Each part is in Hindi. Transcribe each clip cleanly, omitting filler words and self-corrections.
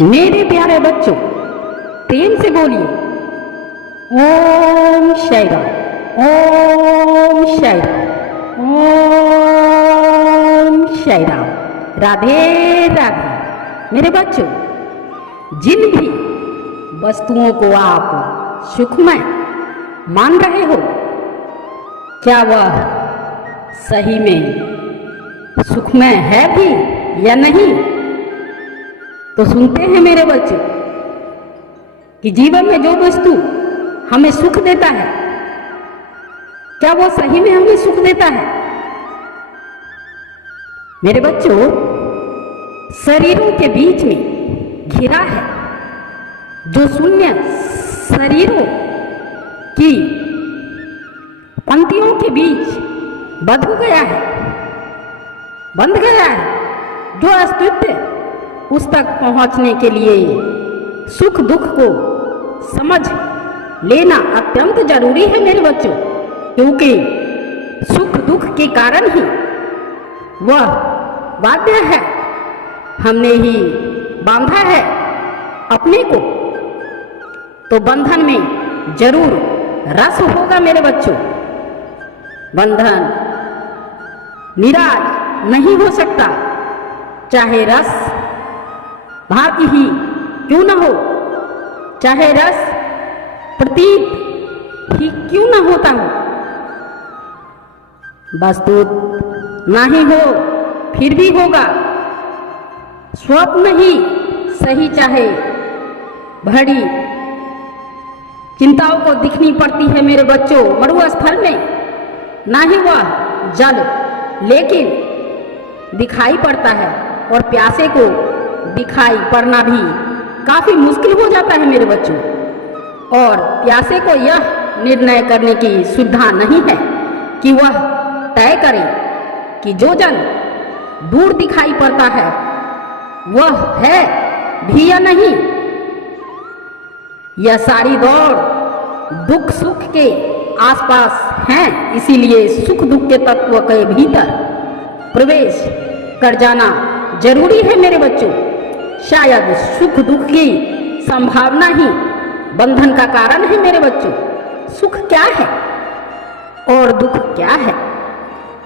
मेरे प्यारे बच्चों, प्रेम से बोलिए ओम साई राम, ओम साई राम, ओम साई राम। राधे राधे। मेरे बच्चों, जिन भी वस्तुओं को आप सुखमय मान रहे हो, क्या वह सही में सुखमय है भी या नहीं? तो सुनते हैं मेरे बच्चे कि जीवन में जो वस्तु हमें सुख देता है, क्या वो सही में हमें सुख देता है? मेरे बच्चों, शरीरों के बीच में घिरा है जो शून्य शरीरों की पंक्तियों के बीच बंध गया है, जो अस्तित्व उस तक पहुंचने के लिए सुख दुख को समझ लेना अत्यंत जरूरी है मेरे बच्चों, क्योंकि सुख दुख के कारण ही वह बाध्य है, हमने ही बांधा है अपने को, तो बंधन में जरूर रस होगा मेरे बच्चों। बंधन निराश नहीं हो सकता, चाहे रस भाग्य ही क्यों न हो, चाहे रस प्रतीत ही क्यों न होता हो। वस्तु ना ही हो फिर भी होगा, स्वप्न ही सही चाहे भरी चिंताओं को दिखनी पड़ती है मेरे बच्चों मरुस्थल में, ना ही वह जल लेकिन दिखाई पड़ता है, और प्यासे को दिखाई पड़ना भी काफी मुश्किल हो जाता है मेरे बच्चों। और प्यासे को यह निर्णय करने की सुविधा नहीं है कि वह तय करे कि जो जल दूर दिखाई पड़ता है वह है भी या नहीं। यह सारी दौड़ दुख सुख के आसपास है, इसीलिए सुख दुख के तत्व के भीतर प्रवेश कर जाना जरूरी है मेरे बच्चों। शायद सुख दुख की संभावना ही बंधन का कारण है मेरे बच्चों। सुख क्या है और दुख क्या है,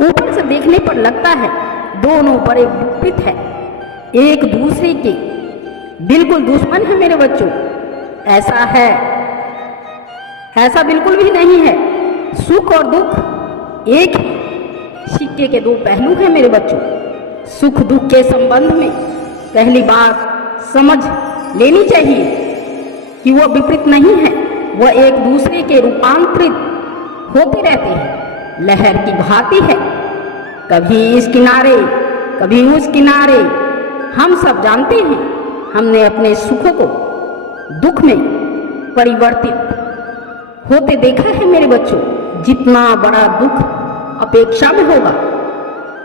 ऊपर से देखने पर लगता है दोनों बड़े विपरीत है, एक दूसरे के बिल्कुल दुश्मन है मेरे बच्चों। ऐसा है, ऐसा बिल्कुल भी नहीं है। सुख और दुख एक ही सिक्के के दो पहलू हैं मेरे बच्चों। सुख दुख के संबंध में पहली बात समझ लेनी चाहिए कि वह विपरीत नहीं है, वह एक दूसरे के रूपांतरित होते रहते हैं, लहर की भांति है, कभी इस किनारे कभी उस किनारे। हम सब जानते हैं, हमने अपने सुखों को दुख में परिवर्तित होते देखा है मेरे बच्चों। जितना बड़ा दुख अपेक्षा में होगा,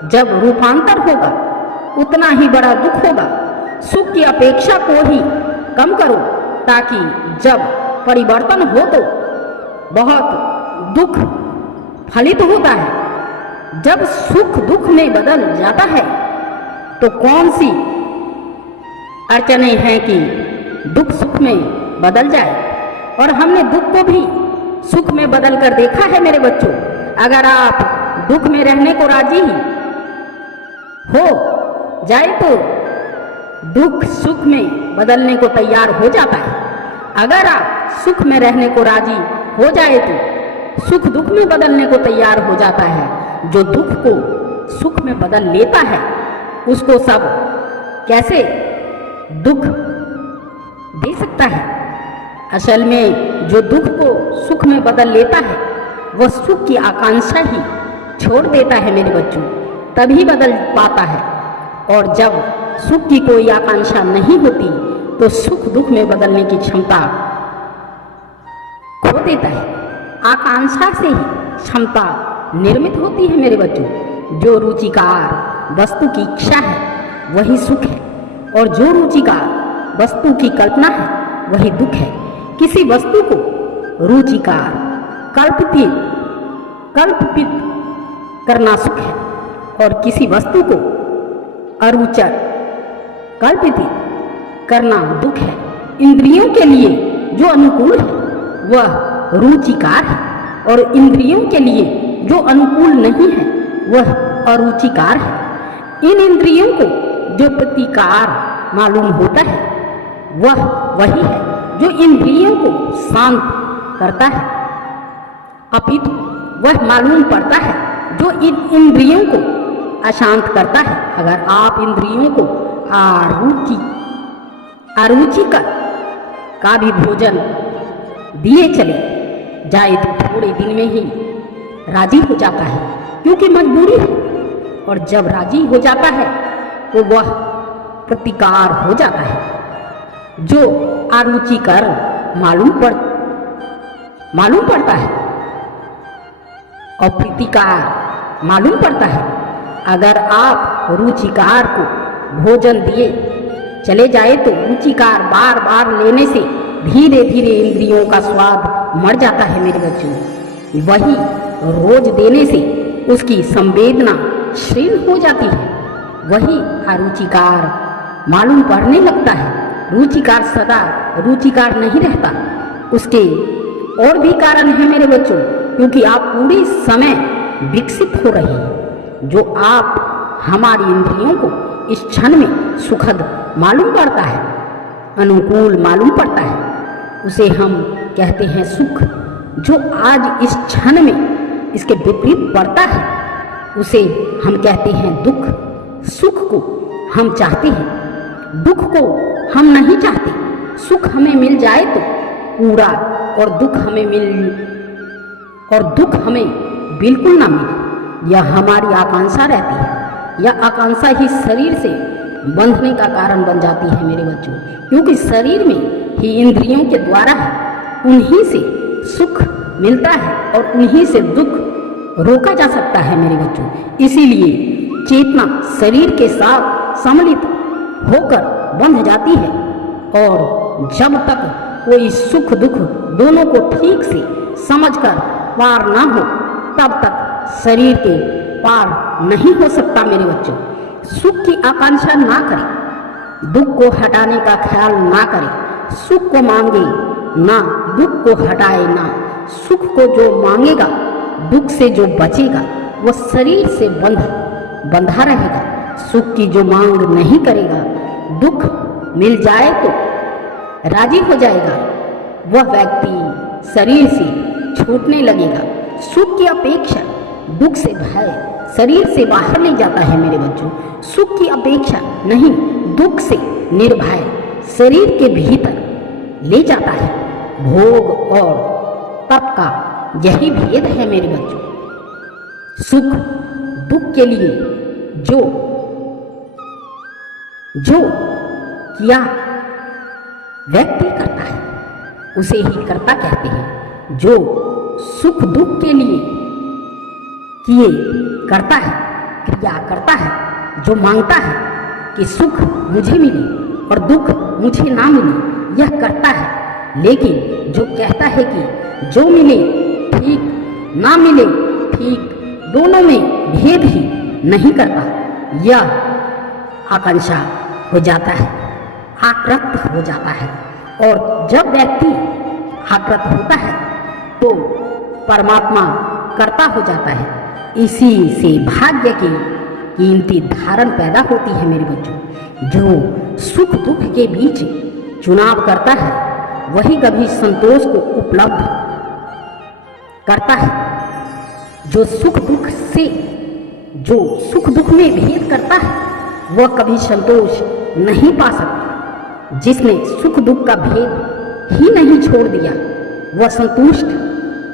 जब रूपांतर होगा उतना ही बड़ा दुख होगा। सुख की अपेक्षा को ही कम करो, ताकि जब परिवर्तन हो तो बहुत दुख फलित होता है। जब सुख दुख में बदल जाता है तो कौन सी अड़चने हैं कि दुख सुख में बदल जाए। और हमने दुख को भी सुख में बदल कर देखा है मेरे बच्चों। अगर आप दुख में रहने को राजी हो जाए तो दुख सुख में बदलने को तैयार हो जाता है। अगर आप सुख में रहने को राजी हो जाए तो सुख दुख में बदलने को तैयार हो जाता है। जो दुख को सुख में बदल लेता है उसको सब कैसे दुख दे सकता है। असल में जो दुख को सुख में बदल लेता है वह सुख की आकांक्षा ही छोड़ देता है मेरे बच्चों, तभी बदल पाता है। और जब सुख की कोई आकांक्षा नहीं होती तो सुख दुख में बदलने की क्षमता खो देता है। आकांक्षा से ही क्षमता निर्मित होती है मेरे बच्चों। जो रुचिकार वस्तु की इच्छा है वही सुख है, और जो रुचिकार वस्तु की कल्पना है वही दुख है। किसी वस्तु को रुचिकार कल्पित करना सुख है, और किसी वस्तु को अरुचर कल्पित करना दुख है। इंद्रियों के लिए जो अनुकूल है वह रुचिकार है और इंद्रियों के लिए जो अनुकूल नहीं है वह अरुचिकार है। इन इंद्रियों को जो प्रतिकार मालूम होता है वह वही है जो इंद्रियों को शांत करता है, अपितु वह मालूम पड़ता है जो इन इंद्रियों को अशांत करता है। अगर आप इंद्रियों को अरुचिकर का भी भोजन दिए चले जाए तो थोड़े दिन में ही राजी हो जाता है, क्योंकि मजबूरी है। और जब राजी हो जाता है तो वह प्रतिकार हो जाता है जो अरुचिकर मालूम पड़ता है और प्रतिकार मालूम पड़ता है। अगर आप रुचिकार को भोजन दिए चले जाए तो रुचिकार बार बार लेने से धीरे धीरे इंद्रियों का स्वाद मर जाता है मेरे बच्चों। वही रोज देने से उसकी संवेदना क्षीण हो जाती है। वही अरुचिकार मालूम पड़ने लगता है। रुचिकार सदा रुचिकार नहीं रहता। उसके और भी कारण है मेरे बच्चों, क्योंकि आप पूरे समय विकसित हो रहे हैं। जो आप हमारी इंद्रियों को इस क्षण में सुखद मालूम पड़ता है, अनुकूल मालूम पड़ता है, उसे हम कहते हैं सुख। जो आज इस क्षण में इसके विपरीत पड़ता है उसे हम कहते हैं दुख। सुख को हम चाहते हैं, दुख को हम नहीं चाहते। सुख हमें मिल जाए तो पूरा और दुख हमें बिल्कुल ना मिले, यह हमारी आकांक्षा रहती है। यह आकांक्षा ही शरीर से बंधने का कारण बन जाती है मेरे बच्चों, क्योंकि शरीर में ही इंद्रियों के द्वारा उन्हीं से सुख मिलता है और उन्हीं से दुख रोका जा सकता है मेरे बच्चों। इसीलिए चेतना शरीर के साथ सम्मिलित होकर बंध जाती है और जब तक कोई सुख दुख दोनों को ठीक से समझकर पार ना हो तब तक शरीर के पार नहीं हो सकता मेरे बच्चों। सुख की आकांक्षा ना करें, दुख को हटाने का ख्याल ना करें। सुख को मांगे ना, दुख को हटाए ना। सुख को जो मांगेगा, दुख से जो बचेगा, वह शरीर से बंधा रहेगा। सुख की जो मांग नहीं करेगा, दुख मिल जाए तो राजी हो जाएगा, वह व्यक्ति शरीर से छूटने लगेगा। सुख की अपेक्षा दुख से भय शरीर से बाहर ले जाता है मेरे बच्चों। सुख की अपेक्षा नहीं, दुख से निर्भय शरीर के भीतर ले जाता है। भोग और तप का यही भेद है मेरे बच्चों। सुख दुख के लिए जो किया व्यक्ति करता है उसे ही कर्ता कहते हैं। जो सुख दुख के लिए किए करता है, क्रिया करता है, जो मांगता है कि सुख मुझे मिले और दुख मुझे ना मिले, यह करता है। लेकिन जो कहता है कि जो मिले ठीक, ना मिले ठीक, दोनों में भेद ही नहीं करता, यह आकांक्षा हो जाता है, आकृत हो जाता है। और जब व्यक्ति आकृत होता है तो परमात्मा कर्ता हो जाता है। इसी से भाग्य की कीमती धारण पैदा होती है मेरे बच्चों। जो सुख दुख के बीच चुनाव करता है वही कभी संतोष को उपलब्ध करता है। जो सुख दुख में भेद करता है वह कभी संतोष नहीं पा सकता। जिसने सुख दुख का भेद ही नहीं छोड़ दिया वह संतुष्ट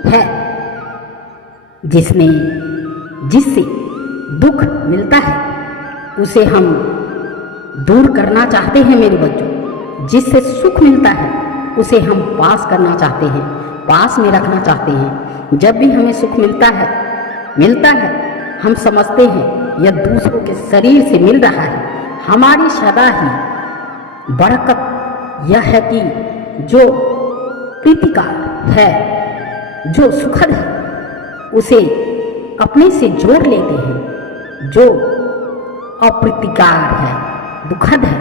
है। जिससे दुख मिलता है उसे हम दूर करना चाहते हैं मेरे बच्चों। जिससे सुख मिलता है उसे हम पास करना चाहते हैं, पास में रखना चाहते हैं। जब भी हमें सुख मिलता है हम समझते हैं यह दूसरों के शरीर से मिल रहा है। हमारी सदा ही बरकत यह है कि जो प्रीतिकार है, जो सुखद है, उसे अपने से जोड़ लेते हैं। जो अप्रीतिकार है, दुखद है,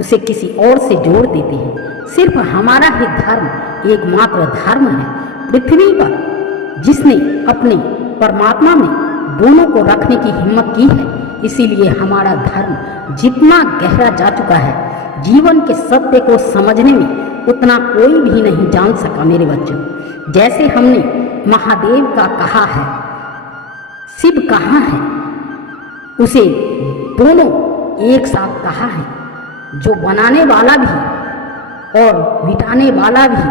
उसे किसी और से जोड़ देते हैं। सिर्फ हमारा ही धर्म एकमात्र धर्म है पृथ्वी पर जिसने अपने परमात्मा में दोनों को रखने की हिम्मत की है। इसीलिए हमारा धर्म जितना गहरा जा चुका है, जीवन के सत्य को समझने में उतना कोई भी नहीं जान सका मेरे बच्चों। जैसे हमने महादेव का कहा है, शिव कहाँ है, उसे दोनों एक साथ कहा है। जो बनाने वाला भी और मिटाने वाला भी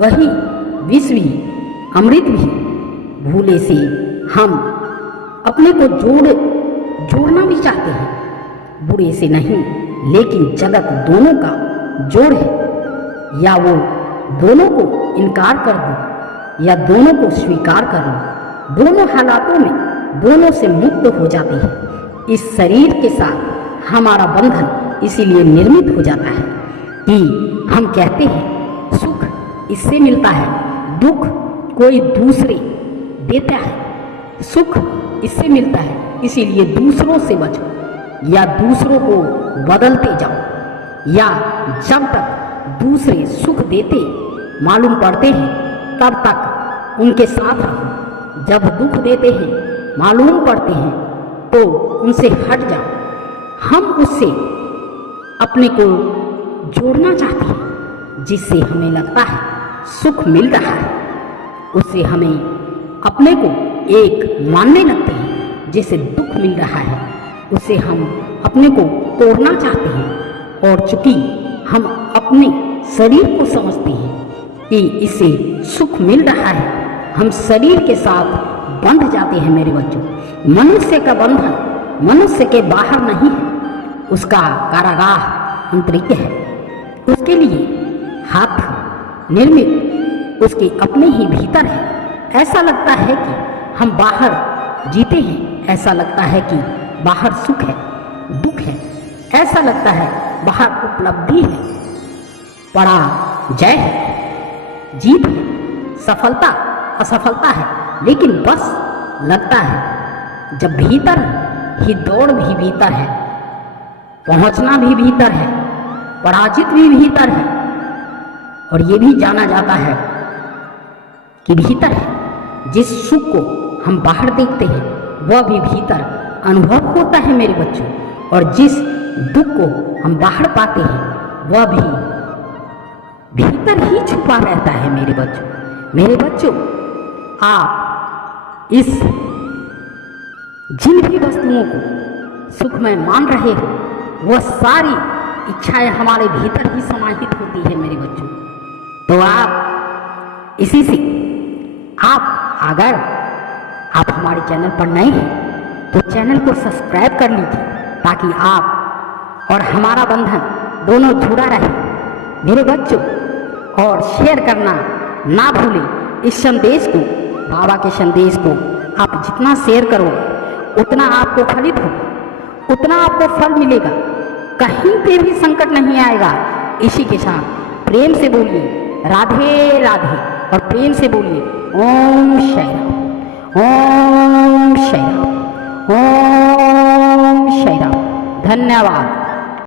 वही विश्व भी अमृत भी। भूले से हम अपने को जोड़ना भी चाहते हैं, बुरे से नहीं, लेकिन जगत दोनों का जोड़ है। या वो दोनों को इनकार कर दो या दोनों को स्वीकार कर लो, दोनों हालातों में दोनों से मुक्त हो जाते हैं। इस शरीर के साथ हमारा बंधन इसीलिए निर्मित हो जाता है कि हम कहते हैं सुख इससे मिलता है, दुख कोई दूसरे देता है। सुख इससे मिलता है, इसीलिए दूसरों से बचो या दूसरों को बदलते जाओ। या जब तक दूसरे सुख देते मालूम पड़ते हैं तब तक उनके साथ रहो। जब दुख देते हैं मालूम पड़ते हैं तो उनसे हट जाओ। हम उससे अपने को जोड़ना चाहते हैं जिससे हमें लगता है सुख मिल रहा है, उससे हमें अपने को एक मानने लगते हैं। जिसे दुख मिल रहा है उससे हम अपने को तोड़ना चाहते हैं। और चूंकि हम अपने शरीर को समझते हैं कि इससे सुख मिल रहा है, हम शरीर के साथ बंध जाते हैं मेरे बच्चों। मनुष्य का बंधन मनुष्य के बाहर नहीं है, उसका कारागाह अंतरिक्ष है। उसके लिए हाथ निर्मित उसके अपने ही भीतर है। ऐसा लगता है कि हम बाहर जीते हैं, ऐसा लगता है कि बाहर सुख है, दुख है, ऐसा लगता है बाहर उपलब्धि है, पराजय है, जीत है, सफलता असफलता है। लेकिन बस लगता है जब भीतर ही दौड़ भी भीतर है, पहुंचना भी भीतर है, पराजित भी भीतर है। और ये भी जाना जाता है कि भीतर है। जिस सुख को हम बाहर देखते हैं वह भी भीतर अनुभव होता है मेरे बच्चों, और जिस दुख को हम बाहर पाते हैं वह भी भीतर ही छुपा रहता है मेरे बच्चों। मेरे बच्चों, आप इस जिन भी वस्तुओं को सुख में मान रहे हो वह सारी इच्छाएं हमारे भीतर ही समाहित होती है मेरे बच्चों। तो आप इसी से अगर आप हमारे चैनल पर नए हैं तो चैनल को सब्सक्राइब कर लीजिए ताकि आप और हमारा बंधन दोनों जुड़ा रहे मेरे बच्चों। और शेयर करना ना भूलें इस संदेश को, बाबा के संदेश को। आप जितना शेयर करोगे उतना आपको फलित होगा, उतना आपको फल मिलेगा, कहीं पे भी संकट नहीं आएगा। इसी के साथ प्रेम से बोलिए राधे राधे, और प्रेम से बोलिए ओम शै राम, ओम शै राम, ओम शै राम। धन्यवाद।